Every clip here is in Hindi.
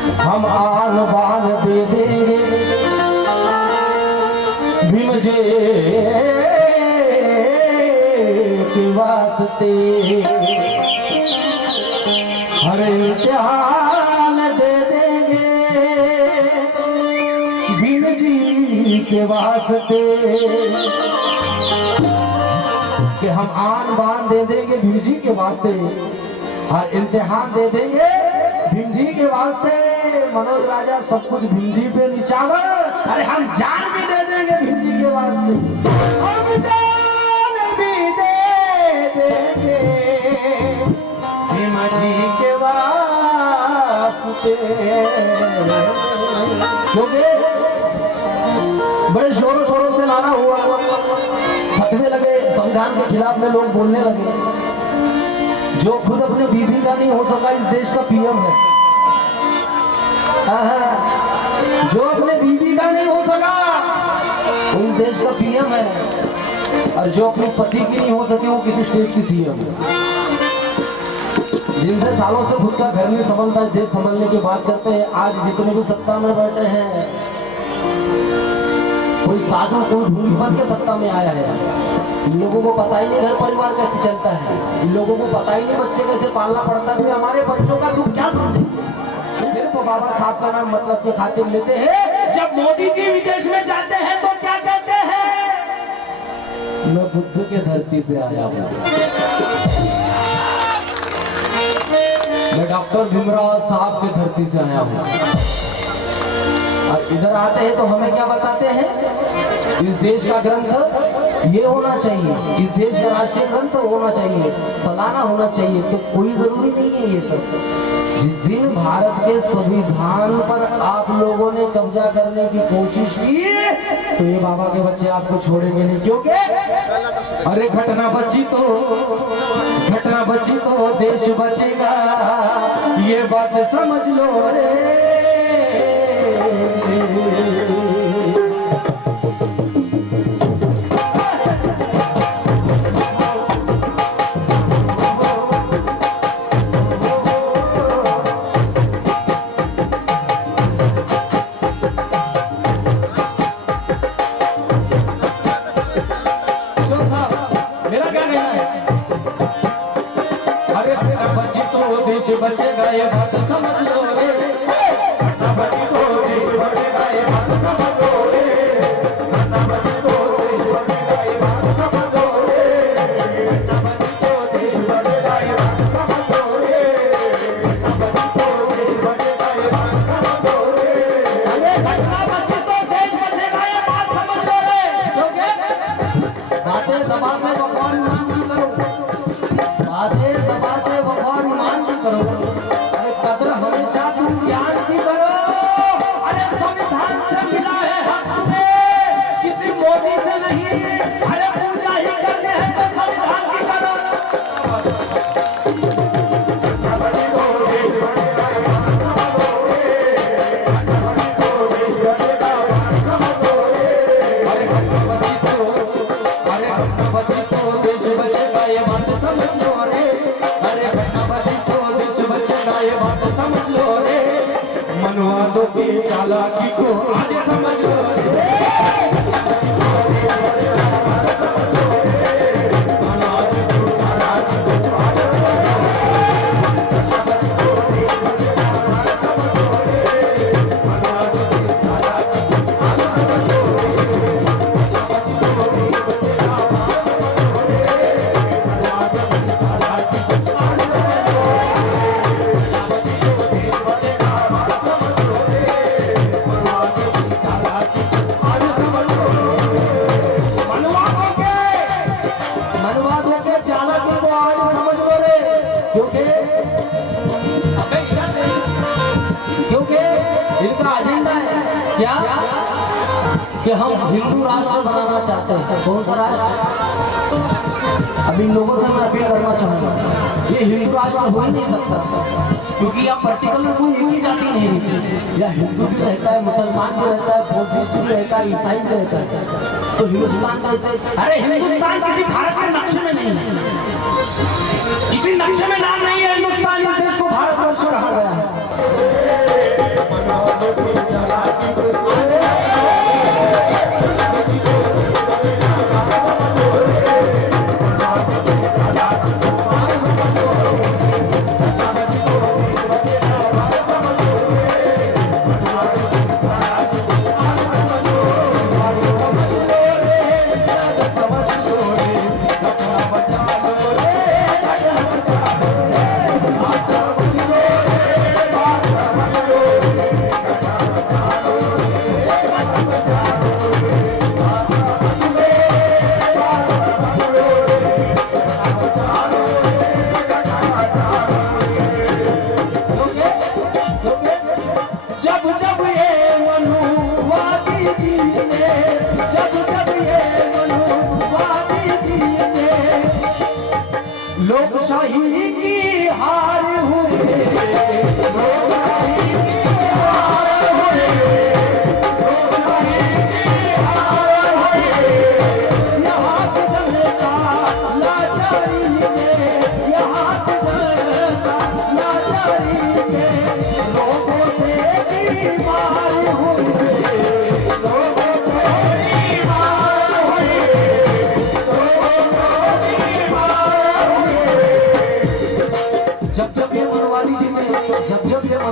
हम आन बान दे देंगे भीम जी के वास्ते, हर इम्तिहान दे देंगे भीम जी के वास्ते, कि हम आन बान दे देंगे भीम जी के वास्ते, हर इम्तिहान दे देंगे भीम जी के वास्ते। मनोज राजा सब कुछ भीम जी पे निछावर, अरे हम जान भी दे देंगे भीम जी के वास्ते, हम जान भी दे देंगे भीम जी के वास्ते। क्योंकि बड़े शोरों शोरों से नारा हुआ, फतवे लगे, संविधान के खिलाफ में लोग बोलने लगे। जो खुद अपने बीबी का नहीं हो सका इस देश का पीएम है, जो अपने बीबी का नहीं हो सका वो इस देश का पीएम है, और जो अपने पति की नहीं हो सके वो किसी स्टेट की सीएम है। जिनसे सालों से खुद का घर नहीं संभलता देश संभलने की बात करते हैं, आज जितने भी सत्ता में बैठे हैं, कोई साधु कोई ढूंढी बन के सत्ता में आया है। इन लोगों को पता ही नहीं घर परिवार कैसे चलता है, इन लोगों को पता ही नहीं बच्चे कैसे पालना पड़ता है। हमारे बच्चों का तुम क्या समझेंगे? सिर्फ बाबा साहब का नाम मतलब के खातिर लेते हैं। जब मोदी जी विदेश में जाते हैं तो क्या कहते हैं? मैं बुद्ध के धरती से आया हूँ, मैं डॉक्टर भीमराव साहब की धरती से आया हूँ। और इधर आते हैं तो हमें क्या बताते हैं? इस देश का ग्रंथ ये होना चाहिए, इस देश का राष्ट्रीय ग्रंथ होना चाहिए, फलाना होना चाहिए। तो कोई जरूरी नहीं है ये सब। जिस दिन भारत के संविधान पर आप लोगों ने कब्जा करने की कोशिश की तो ये बाबा के बच्चे आपको छोड़ेंगे नहीं। क्योंकि अरे घटना बची तो देश बचेगा, ये बात समझ लो रे। बचेगा ये बात समझ लो रे, घटना बची तो देश बचेगा ये बात समझ लो रे, घटना बची तो देश बचेगा ये बात समझ लो रे, घटना बची तो देश बचेगा ये बात समझ लो रे, घटना बची तो देश बचेगा ये बात समझ लो रे, अरे घटना बची तो देश बचेगा ये बात समझ लो रे। क्योंकि बातें दबा से भगवान मान ना करो, बातें दबा से भगवान मान ना करो, अरे कदर हमेशा तुम ज्ञान की करो। अरे संविधान से मिला है हमें, किसी मोदी से नहीं। अरे पूजा ही करने हैं तो संविधान की करो। ये बात समझ लो रे, मनवादों की चालाकी को आज समझ लो रे। क्योंकि इनका एजेंडा है क्या कि हम हिंदू राष्ट्र बनाना चाहते हैं। कौन सा राष्ट्र? अभी लोगों से मैं अपील करना चाहूंगा, ये हिंदू राष्ट्र हो ही नहीं सकता, क्योंकि यहाँ पर्टिकुलर कोई एक ही जाति नहीं रहती। या हिंदू भी रहता है, मुसलमान भी रहता है, बौद्धिस्ट भी रहता है, ईसाई भी रहता है। तो हिंदुस्तान कैसे? अरे हिंदुस्तान किसी भारत के नक्शे में नहीं है, किसी नक्शे में नाम नहीं है हिंदुस्तान। इस देश को भारतवर्ष कहा गया है।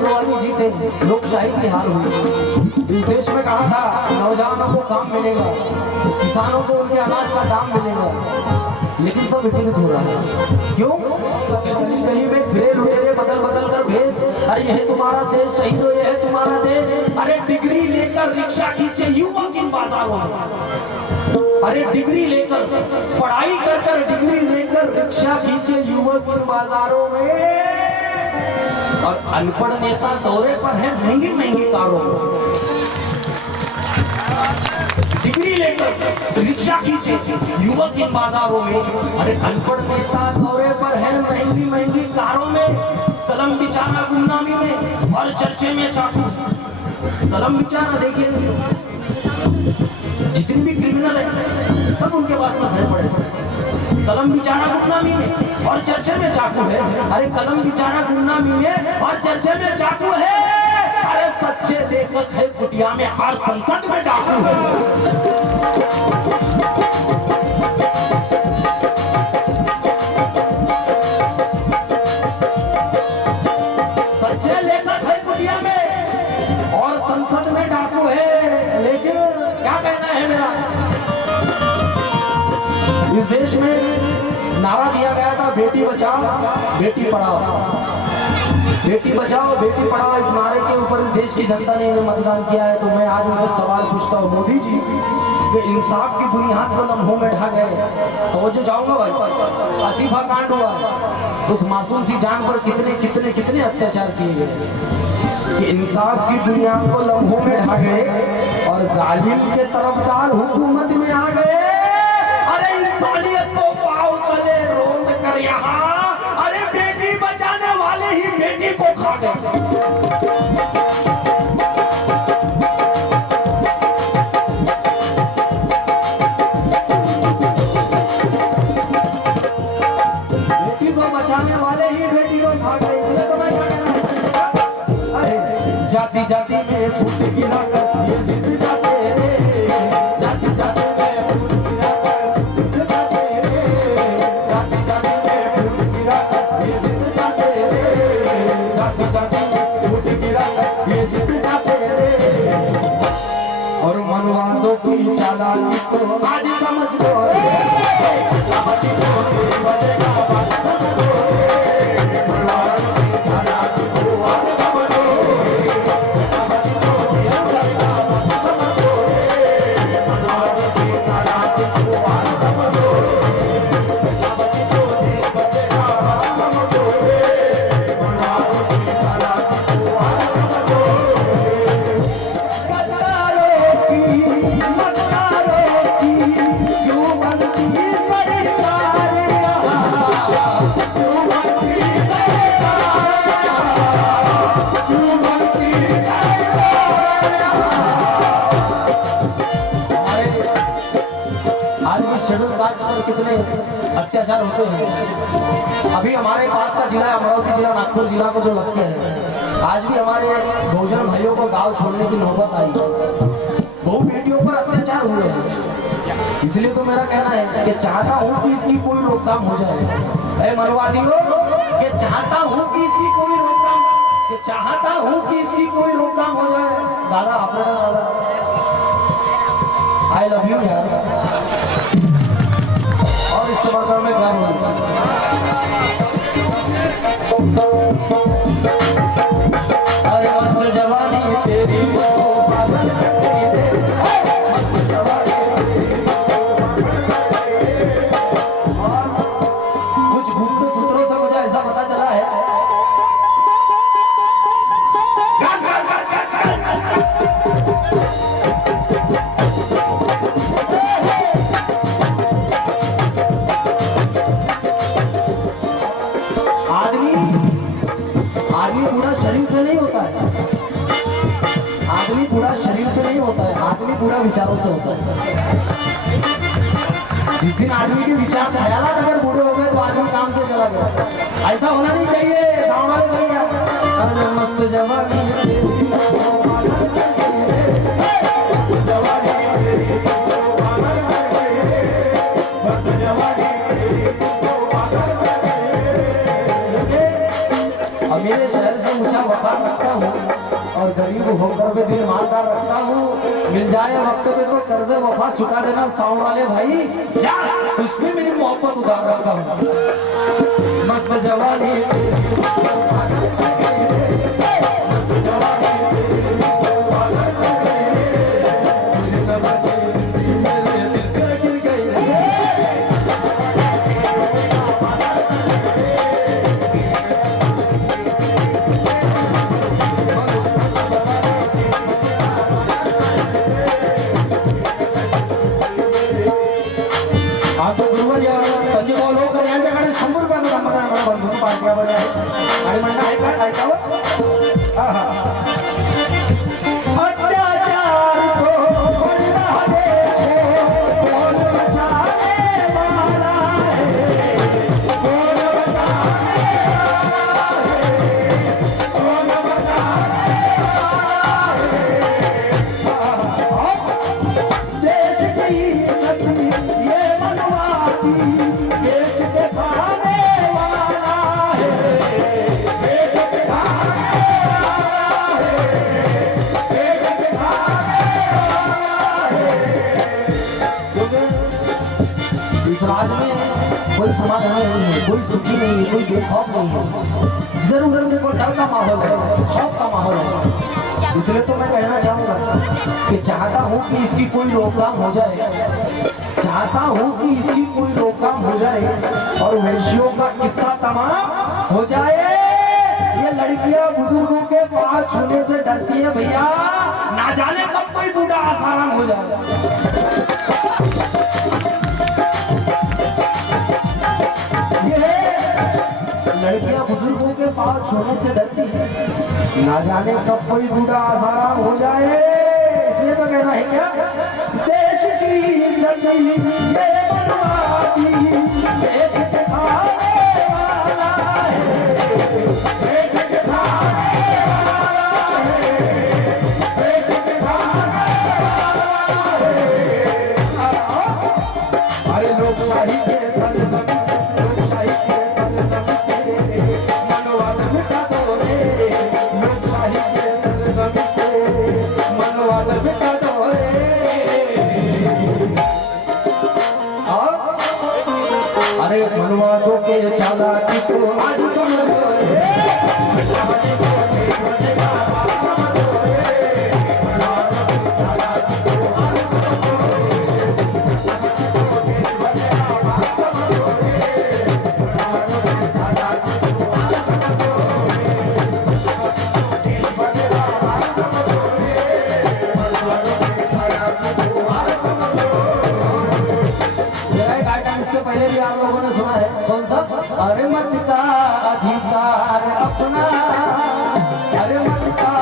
गोलवाली जीते, लोकशाही की हार हुई। इस देश में कहा था नौजवानों को काम मिलेगा, किसानों को उनके अनाज का दाम मिलेगा, लेकिन सब विपरीत हो रहा है। क्यों? गली गली में फिरे लुटेरे बदल बदल कर भेज, अरे यह तुम्हारा देश, शहीदों यह है तुम्हारा देश। अरे डिग्री लेकर रिक्शा खींचे युवक इन बाजारों में, अरे डिग्री लेकर पढ़ाई कर कर डिग्री लेकर रिक्शा खींचे युवक इन बाजारों में, और अनपढ़ नेता दौरे पर है महंगी महंगी कारों में। डिग्री लेकर रिक्शा खींचे युवक इन बाजारों में, अरे अनपढ़ नेता दौरे पर है महंगी महंगी कारों में। कलम बिचाना गुमनामी में और चर्चे में चाकू, कलम बिचाना देखिए, जितने भी क्रिमिनल है सब उनके पास में भय पड़े। कलम बिचाना गुमनामी में और चर्चे में चाकू है, अरे कलम बिचाना गुमनामी में और चर्चे में चाकू है। अरे सच्चे लेखक है कुटिया में और संसद में डाकू है। सच्चे लेखक है कुटिया में और संसद में डाकू है। लेकिन क्या कहना है मेरा, इस देश में नारा दिया गया था बेटी बचाओ बेटी पढ़ाओ, बेटी बचाओ बेटी पढ़ाओ। इस नारे के ऊपर इस देश की जनता ने इन्हें मतदान किया है। तो मैं आज उनसे सवाल पूछता हूँ, मोदी जी कि इंसाफ की बुनियाद को लम्हों में ढा गए, तो जो जाऊंगा भाई आसिफा कांड हुआ, उस मासूम सी जान पर कितने कितने कितने अत्याचार किए गए कि इंसाफ की बुनियाद को लम्हों में ढा गए और जालिम के तरफदार हुकूमत में आ गए। अरे इंसानियत को पाँव तले रोंद कर यहाँ, अरे बेटी बचाने वाले ही बेटी को खा गए। बेटी को बचाने वाले ही बेटी को खा गए। इसलिए तो मैं क्या कहना, अरे जाति जाति में फूट गिरा कर ये जीत जाते रे, जाति जाति में फूट गिरा कर जीत जाते रे, जाति जाति में फूट गिरा कर ये जीत जाते रे, जाति जाति में फूट गिरा कर ये जीत जाते रे। और मनवादों की चालाकी तो आज समझ लो, समझ लो बजेगा बात समझ लो, मनवादों की चालाकी तो आज समझ लो, समझ लो बजेगा बात समझ लो, मनवादों की चालाकी तो आज समझ लो, समझ लो बजेगा बात समझ लो, मनवादों की चालाकी तो आज समझ लो। शेड्यूल कास्ट पर कितने अत्याचार होते हैं। अभी हमारे पास का जिला अमरावती जिला नागपुर जिला को जो लगते हैं, आज भी हमारे बहुजन भाइयों को गांव छोड़ने की नौबत आई, बहु बेटियों पर अत्याचार हुए हैं। इसलिए तो मेरा कहना है कि चाहता हूँ कि इसकी कोई रोकथाम हो जाए। मनवादियों कि चाहता हूँ कि इसकी कोई रोकथाम, कि चाहता हूँ कि इसकी कोई रोकथाम हो जाए। दादा आपने दादा आई लव यू यार, और इसके बाद में क्या बोलूं। अरे मस्त जवानी तेरी को पागल करके दे, मस्त जवानी तेरी को पागल करके दे। और कुछ गुप्त सूत्रों से मुझे ऐसा पता चला है, आदमी पूरा शरीर से नहीं होता है, आदमी पूरा शरीर से नहीं होता है, आदमी पूरा विचारों से होता है। जिस दिन आदमी के विचार ख्यालात अगर बूढ़े हो गए तो आदमी काम से चला गया। ऐसा होना नहीं चाहिए। गाँव वाले भैया अरे मस्त जवानी मेरे शहर से ऊंचा वफा रखता हूँ और गरीब होकर भी दिल ईमानदार रखता हूँ। मिल जाए वक्त पे तो कर्ज वफा चुका देना साउंड वाले भाई, जा उसमें मेरी मोहब्बत उधार रखता हूँ। मस्त जवानी आमचे गुरुवर संजीव लोकर यांच्याकडे 100 रुपयाचा संप्रदाय बंधू पाठवाबद्दल आहे आणि म्हणणं आहे काय ऐकावं? हा हा अत्याचार को बंदा देखो कौन बचाने वाला है, कौन बचाने वाला है, कौन बचाने वाला है। देश की नदी ये मनवाती देश के खाने वाला है, देश के खाने वाला है, देश के खाने वाला है। इस राज में कोई समाधान नहीं है, कोई सुखी नहीं है, कोई बेखौफ नहीं है। जरूर जरूर देखो डर का माहौल है, खौफ का माहौल है। इसलिए तो मैं कहना चाहूंगा कि चाहता हूँ कि इसकी कोई रोकथाम हो जाए, चाहता हूँ कि इसकी कोई रोकथाम हो जाए और वैश्यों का किस्सा तमाम हो जाए। ये लड़कियां बुजुर्गों के पाँव छूने से डरती है भैया, ना जाने कब कोई बूढ़ा आसाराम हो जाए। लड़कियां बुजुर्गों के पास छोड़ने से डरती है, ना जाने कब कोई बूढ़ा आसाराम हो जाए। इसलिए तो कहना है क्या, देश की जंगी ये बनवाती देश के खाने वाला है, देश के खाने वाला है, देश के खाने वाला है। अरे लोकशाही के संग लोकशाही के संग मनवाद मिटा दो रे, लोकशाही के संग मनवाद मिटा दो रे। अरे मनवादों के चालाकी को आज समझो रे, इससे पहले भी आप लोगों ने सुना है, कौन सा? अरे मत का अधिकार अपना, अरे मत का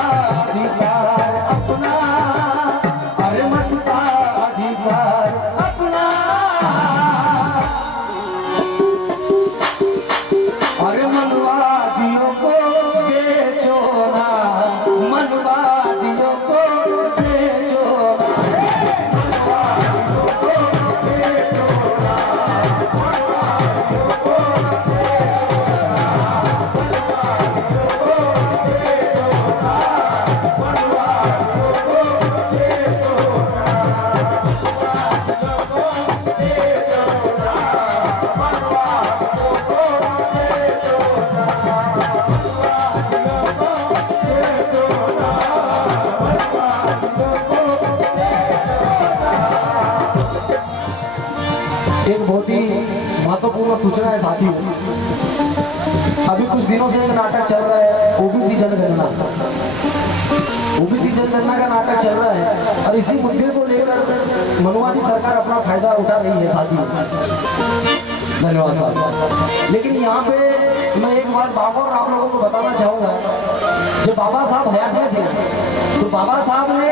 अधिकार अपना, अरे मत का अधिकार अपना, अरे मनवादियों को बेचो ना, मनवादियों को बेचो एक बहुत ही महत्वपूर्ण सूचना है साथियों। अभी कुछ दिनों से एक नाटक चल रहा है ओबीसी जनगणना, ओबीसी जनगणना का नाटक चल रहा है और इसी मुद्दे को लेकर मनुवादी सरकार अपना फायदा उठा रही है साथियों। धन्यवाद साहब। लेकिन यहाँ पे मैं एक बात बाबर आप लोगों को बताना चाहूँगा, जब बाबा साहब हयात में थे तो बाबा साहब ने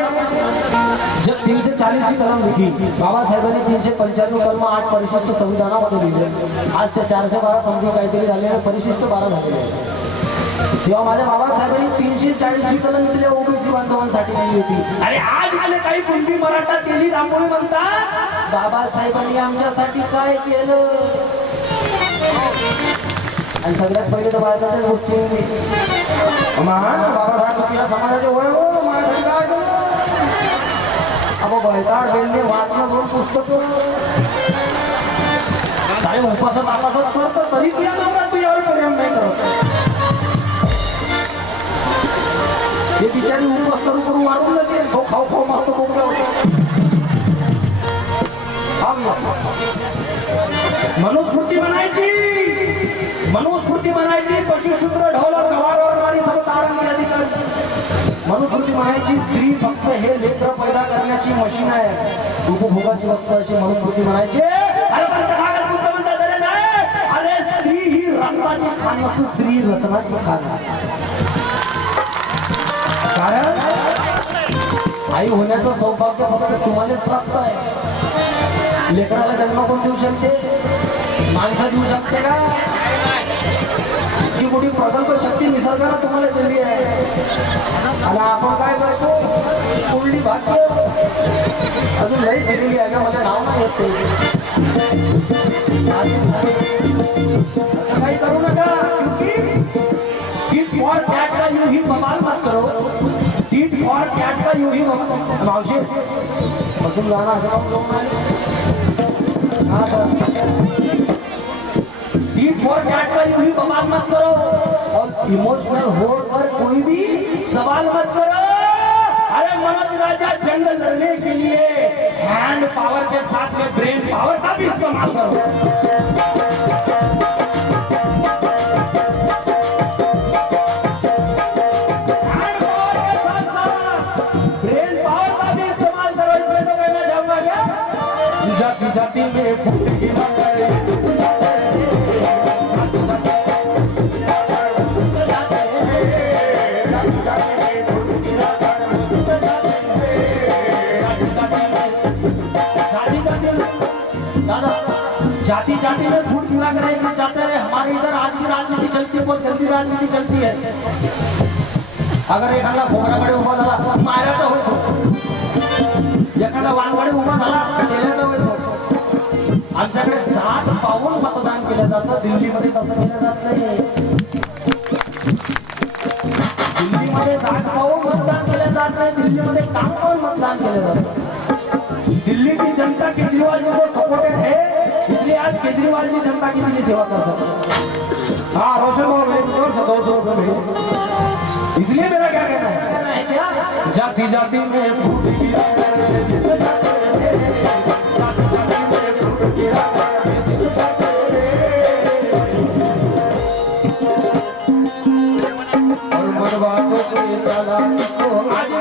जब 340 की कलम लिखी, बाबा साहेबांनी 395 कलम 8 परिशिष्ट संविधानामध्ये लिहिले। आज ते 412 समजून काहीतरी झालेले परिशिष्ट 12 झालेले आहे। तेव्हा माझ्या बाबासाहेबांनी 340 ची कलम इथल्या ओबीसी बांधवांसाठी नाही होती। अरे आज आले काही कुणबी मराठा तेली रांगोळी म्हणतात, बाबासाहेबांनी आमच्यासाठी काय केलं? आणि सगळ्यात पहिले तर बायकाच्याच गोष्टी बाबासाहेब तुझ्या समाजाचे होय हो माझ्यासाठी काय केलं अबो बैताड बेंडे वाचलं दोन पुस्तकं काय उपासात आपासात करतं तरी तुझ्या नवरा तुझ्यावर परिणाम नाही करत हे बिचारी उपास करू करू वाढून जाते तो खाऊ खाऊ मागतो कोंबड्या होतो मनुस्मृती बनायची पशुसूत्र ढोल और गवार और नारी सब ताडंगी अधिकारी मनुस्मृती म्हणायची स्त्री फक्त हे लेकर पैदा करण्याची मशीन आहे उपभोगाची वस्तू अशी मनुस्मृती म्हणायची अरे पण तथागत बुद्ध म्हणतात अरे नाही अरे स्त्री ही रत्नाची खाण नसून स्त्री रत्नाची खाण कारण आई होण्याचं सौभाग्य फक्त तुम्हालाच प्राप्त आहे लेकराला जन्म कोण देऊ शकते माणसं देऊ शकते का ही मोठी प्रकल्प शक्ती निसर्गाला तुम्हाला दिली आहे आणि आपण काय करतो कुंडली भाग्य अजून लई सिलेली आहे का मला नाव नाही येत असं काही करू नका टीट फॉर कॅट का यू ही बवाल मत करो टीट फॉर कॅट का यू ही मावशी बसून जाणं असं काम करू नाही हा सर टीट फॉर कैट का यूं ही बवाल मत करो और इमोशनल होकर कोई भी सवाल मत करो अरे मर्द राजा जंग लड़ने के लिए हैंड पावर के साथ में ब्रेन पावर का भी इस्तेमाल करो हैंड पावर के साथ साथ ब्रेन पावर का भी इस्तेमाल करो इसमें तो कहना चाहूंगा क्या जाति जाति में फूट गिरा करे जाति जाति में फूट पूरा करेंगे चाहते रहे हमारे इधर आज भी राजनीति चलती है बहुत गंदी राजनीति चलती है अगर एखादा खोबराकडे उभा झाला मारा तर होतो एखादा वानकडे उभा झाला केलं तर होतो आमच्याकडे जात पाहून मतदान केलं जातं दिल्लीमध्ये तसं केलं जात नाही दिल्लीमध्ये जात पाहून मतदान केलं जात नाही दिल्लीमध्ये काम पाहून मतदान केलं जातं दिल्ली की जनता केजरीवाल जी को सपोर्टेड है इसलिए आज केजरीवाल जी जनता की इतनी सेवा कर सकते हाँ रोशन बाबू मेरे और 200 रुपये भेजो इसलिए मेरा क्या कहना है क्या जाति जाति में फूट गिरा और मरवा को चला को आज